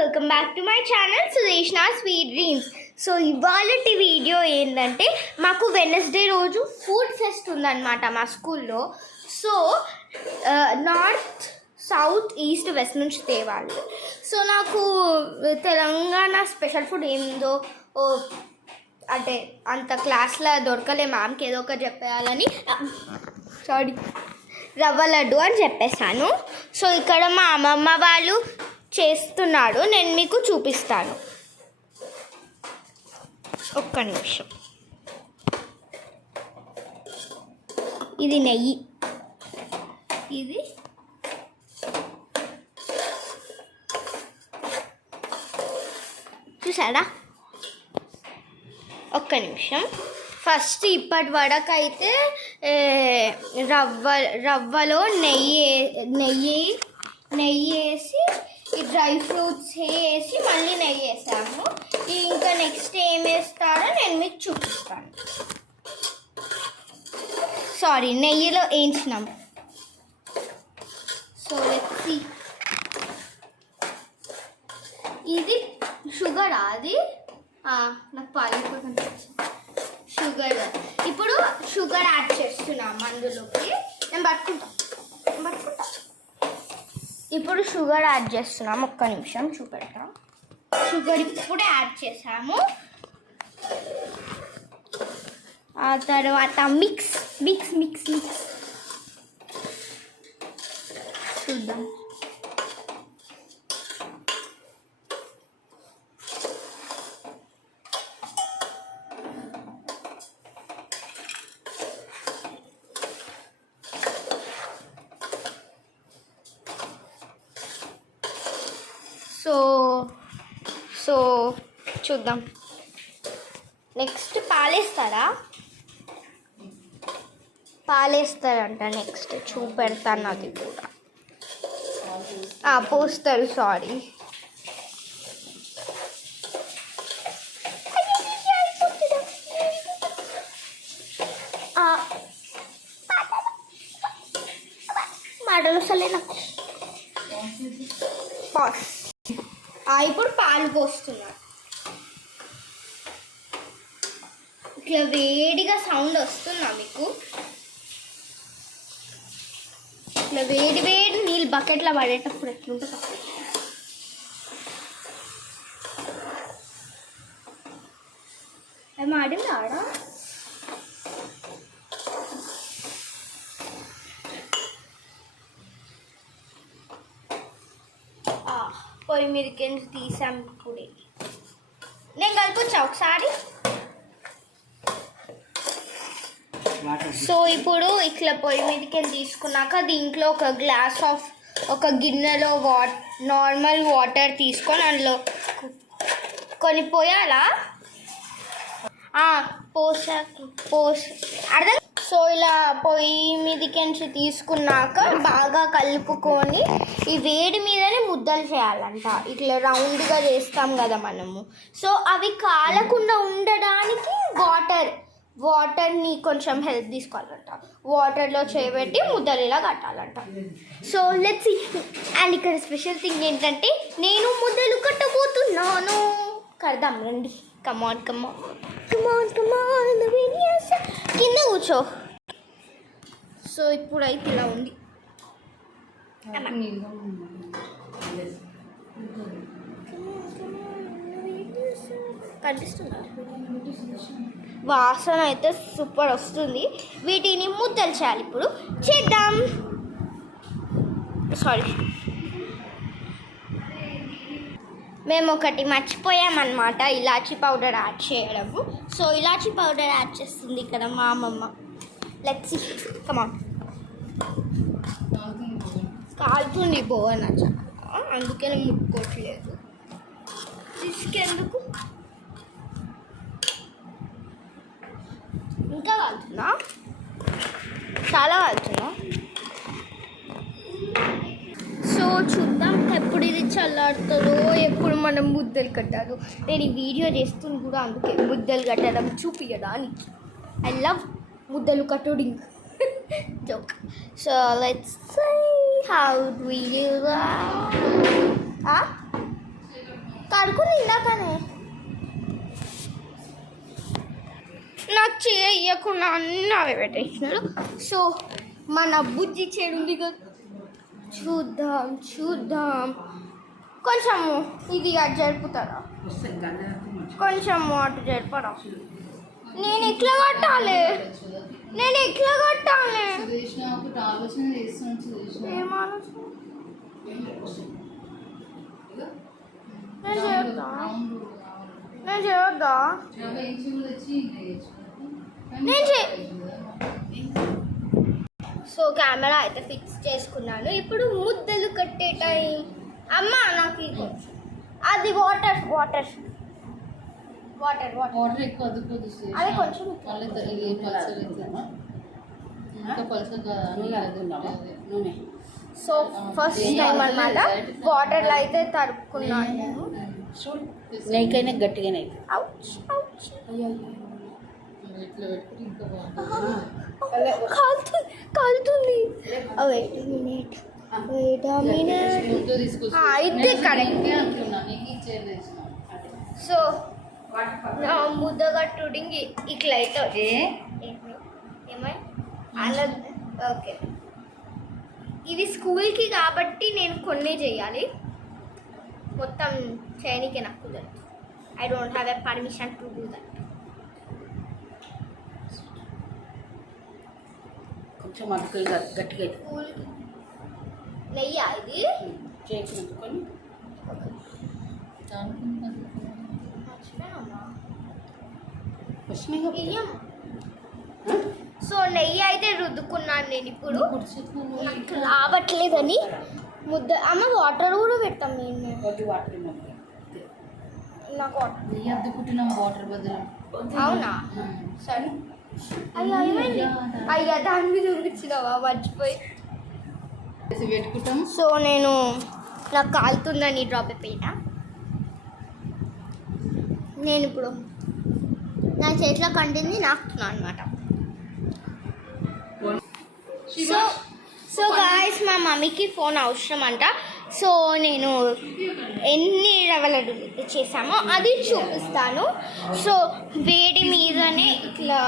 Welcome back to my channel Sudeshna sweet dreams. So ఇవాళటి video ఏంటంటే మాకు వెనస్డే రోజు ఫుడ్ ఫెస్ట్ ఉందన్నమాట మా స్కూల్లో. So north south east west నుంచి తేవాలి. సో నాకు తెలంగాణ స్పెషల్ ఫుడ్ ఏందో అంటే అంత క్లాస్లో దొరకలే, మ్యామ్కి ఏదో ఒకటి చెప్పేయాలని రవ్వ లడ్డు అని చెప్పేశాను. సో ఇక్కడ మా అమ్మమ్మ వాళ్ళు చేస్తున్నాడు, నేను మీకు చూపిస్తాను. ఒక్క నిమిషం. ఇది నెయ్యి, ఇది చూసారా? ఒక్క నిమిషం. ఫస్ట్ ఇప్పటి వరకు అయితే రవ్వలో నెయ్యి వేసి ఈ డ్రై ఫ్రూట్స్ వేసి మళ్ళీ నెయ్యి వేసాము. ఇంకా నెక్స్ట్ ఏం వేస్తారో నేను మీకు చూపిస్తాను. సారీ, నెయ్యిలో వేయించినాము. So let's see. ఇది షుగర్, అది నాకు పాలిపోతుంది. షుగర్, ఇప్పుడు షుగర్ యాడ్ చేస్తున్నాము అందులోకి. నేను పట్టుకుంటా. ఇప్పుడు షుగర్ యాడ్ చేస్తున్నాము. ఒక్క నిమిషం చూపెడతాం. షుగర్ ఇప్పుడే యాడ్ చేసాము. ఆ తర్వాత మిక్స్ చూద్దాం. సో చూద్దాం. నెక్స్ట్ పాలేస్తారంట. నెక్స్ట్ చూపెడతాను. అది కూడా పోస్తారు. సారీ, మాటలు సలేనా. ఇప్పుడు పాలు పోస్తున్నారు. ఇట్లా వేడిగా సౌండ్ వస్తుందా మీకు? ఇట్లా వేడి నీళ్ళు బకెట్లో పడేటప్పుడు ఎట్లుంటుంది? అది మాడింది ఆడ. పొయ్యి మీదకి తీసాం. ఇప్పుడే నేను కలుపుచ్చా ఒకసారి. సో ఇప్పుడు ఇట్లా పొయ్యి మీదకి తీసుకున్నాక దీంట్లో ఒక గిన్నెలో నార్మల్ వాటర్ తీసుకొని అందులో కొన్ని పోయాలా అర్థం. సో ఇలా పొయ్యి మీదకి తీసుకున్నాక బాగా కలుపుకొని ఈ వేడి మీదనే ముద్దలు చేయాలంట. ఇట్లా రౌండ్గా చేస్తాం కదా మనము. సో అవి కాలకుండా ఉండడానికి వాటర్ని కొంచెం హెల్ప్ తీసుకోవాలంట. వాటర్లో చేయబెట్టి ముద్దలు ఇలా కట్టాలంట. So let's see. అండ్ ఇక్కడ స్పెషల్ థింగ్ ఏంటంటే నేను ముద్దలు కట్టబోతున్నాను. కడదాం రండి. కమాన్ కింద కూర్చో. సో ఇప్పుడైతే ఇలా ఉంది. కనిపిస్తుంది, వాసన అయితే సూపర్ వస్తుంది. వీటిని ముద్దలు చేయాలి. ఇప్పుడు చేద్దాం. సారీ, మేము ఒకటి మర్చిపోయామన్నమాట, ఇలాచీ పౌడర్ యాడ్ చేయడము. సో ఇలాచీ పౌడర్ యాడ్ చేస్తుంది ఇక్కడ మా అమ్మమ్మ. Let's see. కమాన్. కాలుతుంది పోవన, అందుకే నేను ముట్టుకోవట్లేదు. తీసుకెందుకు ఇంకా కాలుతుందా? చాలా కాలుతుందా? సో చూద్దాం ఎప్పుడు ఇది చల్లారుతుందో, ఎప్పుడు మనం ముద్దలు కట్టాలో. నేను ఈ వీడియో చేస్తుంది కూడా అందుకే, ముద్దలు కట్టడం చూపించడానికి. ఐ లవ్ ముద్దలు కట్టడం. joke. So let's see how do we do that. చేయకుండా అన్నీ అవి పెట్టేసినాడు. సో మన బుజ్జి చెడుంది కదా, చూద్దాం కొంచెము ఇది అటు జరుపుతారా, కొంచెము అటు జరపరా. నేను ఎట్లా కట్టాలి నేను చేయొద్దా సో కెమెరా అయితే ఫిక్స్ చేసుకున్నాను. ఇప్పుడు ముద్దలు కట్టే టైం. అమ్మ నాకు అది వాటర్ ఎక్కువ అదుకోదు, అదే కొంచెం సో ఫస్ట్ టైం అన్నమాట వాటర్లో అయితే తడుపుకున్నాను నేను. నెయ్యికైనా గట్టిగానే కాలుతుంది. ఇది కరెక్ట్. సో ముద్దగట్టుడి ఇట్లా అయితే ఏమై అలా ఓకే. ఇది స్కూల్కి కాబట్టి నేను కొన్ని చేయాలి, మొత్తం చేయనికే నాకు కుదరదు. I don't have a permission to do that. కొంచెం అటుకులు గట్టిగా స్కూల్కి నెయ్యి ఇది చేసుకొని సో నెయ్యి అయితే రుద్దుకున్నాను నేను. ఇప్పుడు నాకు రావట్లేదని ముద్ద అమ్మ వాటర్ కూడా పెడతాం నేను. నాకు వాటర్ బదులు అవునా, సరే. అయ్యా దాని మీద ఉరికిచ్చినావా, మర్చిపోయి పెట్టుకుంటాం. సో నేను నాకు కాలుతుందని డ్రాప్ అయిపోయినా. నేను ఇప్పుడు నా చేతిలో కంటింది నాకుతున్నా అనమాట. సో గాయస్ మా మమ్మీకి ఫోన్ అవసరం అంట. సో నేను ఎన్ని రవ్వ లడ్డూలు చేసామో అది చూపిస్తాను. సో వేడి మీదనే ఇట్లా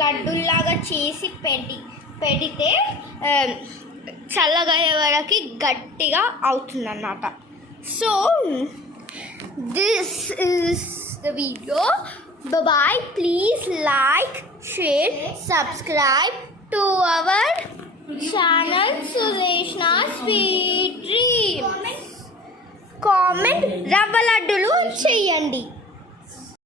లడ్డూలాగా చేసి పెడితే చల్లగా అయ్యే వరకు గట్టిగా అవుతుందన్నమాట. So this is the video. Bye. Please like, share, subscribe to our channel Sudeshna Sweet Dreams. Comment రవ్వ లడ్డూలు చేయండి.